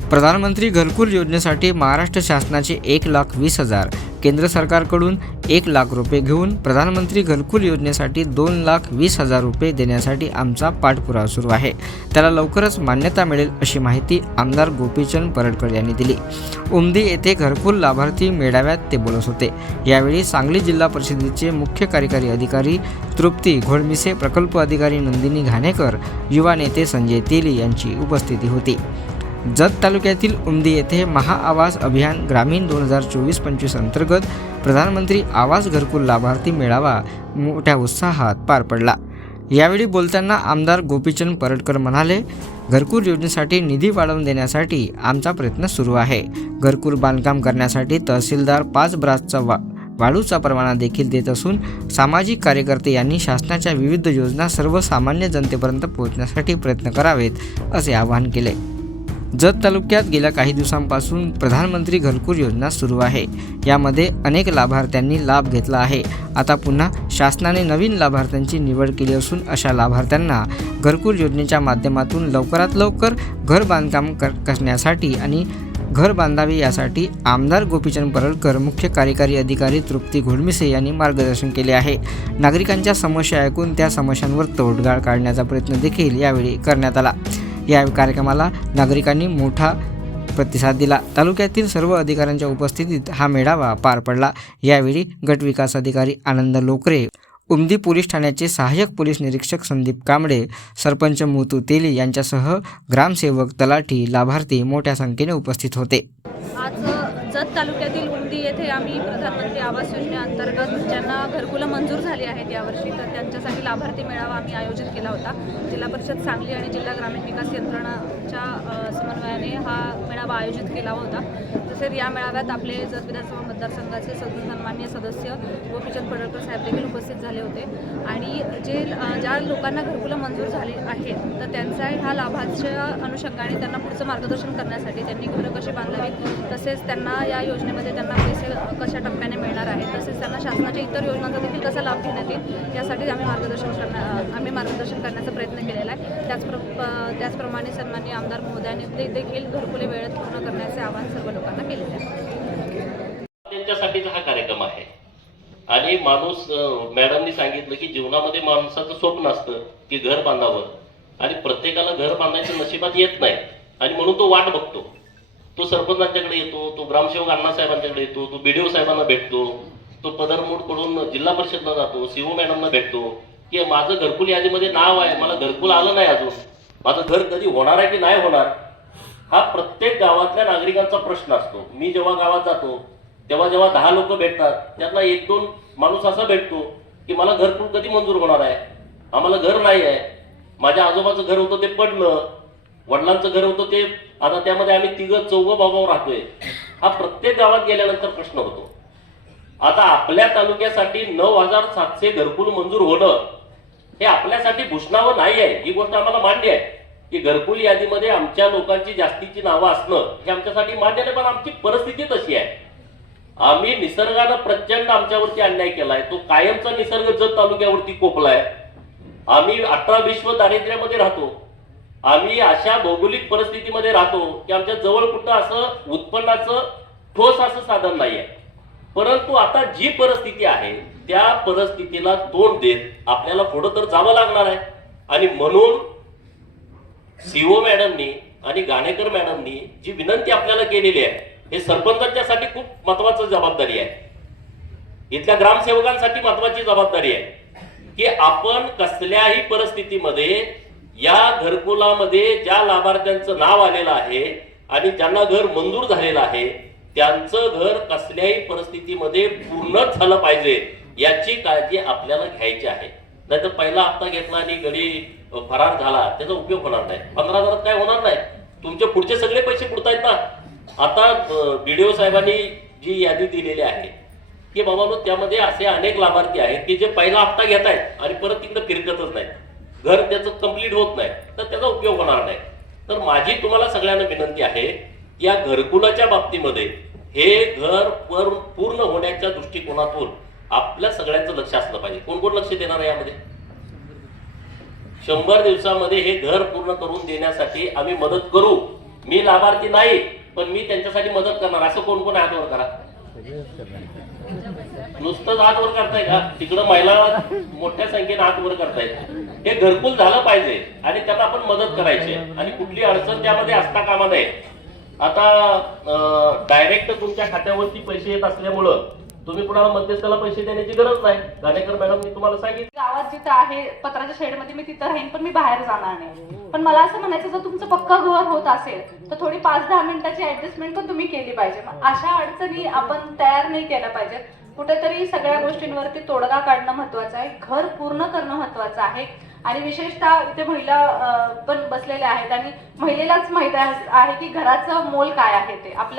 प्रधानमंत्री घरकुल योजनेसाठी महाराष्ट्र शासनाचे एक लाख वीस हजार केंद्र सरकारकडून एक लाख रुपये घेऊन प्रधानमंत्री घरकुल योजनेसाठी दोन लाख वीस हजार रुपये देण्यासाठी आमचा पाठपुरावा सुरू आहे. त्याला लवकरच मान्यता मिळेल अशी माहिती आमदार गोपीचंद परडकर यांनी दिली. उमदी येथे घरकुल लाभार्थी मेळाव्यात ते बोलत होते. यावेळी सांगली जिल्हा परिषदेचे मुख्य कार्यकारी अधिकारी तृप्ती घोळमिसे प्रकल्प अधिकारी नंदिनी घाणेकर युवा नेते संजय तेली यांची उपस्थिती होती. जत तालुक्यातील उमदी येथे महाआवास अभियान ग्रामीण दोन हजार चोवीस पंचवीस अंतर्गत प्रधानमंत्री आवास घरकुल लाभार्थी मेळावा मोठ्या उत्साहात पार पडला. यावेळी बोलताना आमदार गोपीचंद परटकर म्हणाले घरकुल योजनेसाठी निधी वाढवून देण्यासाठी आमचा प्रयत्न सुरू आहे. घरकुल बांधकाम करण्यासाठी तहसीलदार पाच ब्रासचा वा वाळूचा परवाना देखील देत असून सामाजिक कार्यकर्ते यांनी शासनाच्या विविध योजना सर्वसामान्य जनतेपर्यंत पोहोचण्यासाठी प्रयत्न करावेत असे आवाहन केले. जत तालुक्यात गेल्या काही दिवसांपासून प्रधानमंत्री घरकुल योजना सुरू आहे. यामध्ये अनेक लाभार्थ्यांनी लाभ घेतला आहे. आता पुन्हा शासनाने नवीन लाभार्थ्यांची निवड केली असून अशा लाभार्थ्यांना घरकुल योजनेच्या माध्यमातून लवकरात लवकर घर बांधकाम कर करण्यासाठी आणि घर बांधावे यासाठी आमदार गोपीचंद परळकर मुख्य कार्यकारी अधिकारी तृप्ती घोडमिसे यांनी मार्गदर्शन केले आहे. नागरिकांच्या समस्या ऐकून त्या समस्यांवर तोडगाळ काढण्याचा प्रयत्न देखील यावेळी करण्यात आला. या कार्यक्रमाला नागरिकांनी मोठा प्रतिसाद दिला. तालुक्यातील सर्व अधिकाऱ्यांच्या उपस्थितीत हा मेळावा पार पडला. यावेळी गट विकास अधिकारी आनंद लोकरे उमदी पोलीस ठाण्याचे सहाय्यक पोलीस निरीक्षक संदीप कांबळे सरपंच मुतू तेली यांच्यासह ग्रामसेवक तलाठी लाभार्थी मोठ्या संख्येने उपस्थित होते. आज जत तालुक्यातील उमदी येथे आम्ही प्रधानमंत्री आवास योजनेअंतर्गत ज्यांना घरकुलं मंजूर झाली आहेत यावर्षी तर त्यांच्यासाठी लाभार्थी मेळावा आम्ही आयोजित केला होता. जिल्हा परिषद सांगली आणि जिल्हा ग्रामीण विकास यंत्रणाच्या समन्वयाने हा मेळावा आयोजित केला होता. तसेच या मेळाव्यात आपले जत विधानसभा मतदारसंघाचे सन्मान्य सदस्य गोपीचंद पडळकर साहेब देखील उपस्थित झाले होते. आणि जे ज्या लोकांना घरकुलं मंजूर झाले आहेत तर त्यांचा ह्या लाभाच्या अनुषंगाने त्यांना पुढचं मार्गदर्शन करण्यासाठी त्यांनी घरं कशी बांधावीत तसेच त्यांना या योजनेमध्ये त्यांना पैसे कशा टप्प्याने मिळणार आहेत तसेच त्यांना शासनाच्या इतर योजनांचा देखील कसा लाभ घेण्यात येईल यासाठी आम्ही मार्गदर्शन करण्या आम्ही मार्गदर्शन करण्याचा प्रयत्न केलेला आहे. त्याचप्र त्याचप्रमाणे सन्माननीय आमदार महोदयांनी ते देखील घरकुले वेळेत पूर्ण करण्याचे आवाहन सर्व लोकांना केलेले आहे. त्यांच्यासाठीचा हा कार्यक्रम आहे. आणि माणूस मॅडमनी सांगितलं की जीवनामध्ये माणसाचं स्वप्न असतं की घर बांधावं. आणि प्रत्येकाला घर बांधायचं नशिबात येत नाही. आणि म्हणून तो वाट बघतो. तो सरपंचांच्याकडे येतो तो ग्रामसेवक अण्णासाहेबांच्याकडे येतो तो बीडीओ साहेबांना भेटतो तो पदरमोडकडून जिल्हा परिषदला जातो सीओ मॅडमना भेटतो. की माझं घरकुल यादीमध्ये नाव आहे मला घरकुल आलं नाही अजून. माझं घर कधी होणार आहे की नाही होणार हा प्रत्येक गावातल्या नागरिकांचा प्रश्न असतो. मी जेव्हा गावात जातो तेव्हा जेव्हा दहा लोक भेटतात त्यातला एक दोन माणूस असा भेटतो की मला घरकुल कधी मंजूर होणार आहे? आम्हाला घर नाही आहे. माझ्या आजोबाचं घर होतं ते पडलं. वडिलांचं घर होतं ते आता त्यामध्ये आम्ही तिघं चौघं बाबा राहतोय. हा प्रत्येक गावात गेल्यानंतर प्रश्न होतो. आता आपल्या तालुक्यासाठी नऊ हजार सातशे घरकुल मंजूर होणं हे आपल्यासाठी भूषणावं नाही आहे. ही गोष्ट आम्हाला मान्य आहे. की घरकुल यादीमध्ये आमच्या लोकांची जास्तीची नावं असणं हे आमच्यासाठी मान्य नाही पण आमची परिस्थिती तशी आहे. आम्ही निसर्गानं प्रचंड आमच्यावरती अन्याय केलाय. तो कायमचा निसर्ग जत तालुक्यावरती कोपलाय. आम्ही अठरा विश्व दारिद्र्यामध्ये राहतो. आम्ही अशा भौगोलिक परिस्थितीमध्ये राहतो की आमच्या जवळ कुठं असं उत्पन्नाचं ठोस असं साधन नाही आहे परंतु आता जी परिस्थिती आहे त्या परिस्थितीला तोंड देत आपल्याला पुढं तर जावं लागणार आहे. आणि म्हणून सीओ मॅडमनी आणि गाणेकर मॅडमनी जी विनंती आपल्याला केलेली आहे हे सरपंचांच्यासाठी खूप महत्वाची जबाबदारी आहे. इथल्या ग्रामसेवकांसाठी महत्वाची जबाबदारी आहे की आपण कसल्याही परिस्थितीमध्ये या घरकुलामध्ये ज्या लाभार्थ्यांचं नाव आलेलं आहे आणि ज्यांना घर मंजूर झालेलं आहे त्यांचं घर कसल्याही परिस्थितीमध्ये पूर्ण झालं पाहिजे याची काळजी आपल्याला घ्यायची आहे. नाहीतर पहिला हप्ता घेतला आणि गडी फरार झाला त्याचा उपयोग होणार नाही. पंधरा हजारात काय होणार नाही. तुमचे पुढचे सगळे पैसे पुरतायत ना. आता बीडीओ साहेबांनी जी यादी दिलेली आहे की बाबा त्यामध्ये असे अनेक लाभार्थी आहेत की जे पहिला हप्ता घेत आहेत आणि परत तिकडे फिरकतच नाहीत. घर त्याचं कंप्लीट होत नाही तर त्याचा उपयोग होणार नाही. तर माझी तुम्हाला सगळ्यांना विनंती आहे या घरकुलाच्या बाबतीमध्ये हे घर पर पूर्ण होण्याच्या दृष्टिकोनातून आपल्या सगळ्यांचं लक्ष असलं पाहिजे. कोण कोण लक्ष देणार आहे यामध्ये? शंभर दिवसामध्ये हे घर पूर्ण करून देण्यासाठी आम्ही मदत करू. मी लाभार्थी नाही पण मी त्यांच्यासाठी मदत करणार. असं कोण कोण हात करा. नुसतंच हात वर करताय का? तिकडं महिला मोठ्या संख्येने हात वर करतायत. हे घरकुल झालं पाहिजे आणि त्याला आपण मदत करायची आणि कुठली अडचण त्यामध्ये असता कामा नये. आता डायरेक्ट तुमच्या खात्यावरती पैसे येत असल्यामुळं तुम्ही कुणाला मध्यस्थाला पैसे देण्याची गरज नाही. गाणेकर मॅडम मी तुम्हाला सांगितलं. गावात जिथं आहे पत्राच्या शेडमध्ये मी तिथं राहीन पण मी बाहेर जाणार नाही. पण मला असं म्हणायचं जर तुमचं पक्का घर होत असेल तर थोडी पाच दहा मिनिटाची ऍडजस्टमेंट पण तुम्ही केली पाहिजे. मग अशा अडचणी आपण तयार नाही केल्या पाहिजेत. कुठेतरी सगळ्या गोष्टींवरती तोडगा काढणं महत्वाचं आहे. घर पूर्ण करणं महत्वाचं आहे. आणि विशेषतः इथे महिला पण बसलेल्या आहेत. आणि महिलेलाच माहीत आहे की घराचं मोल काय आहे ते. आपल्या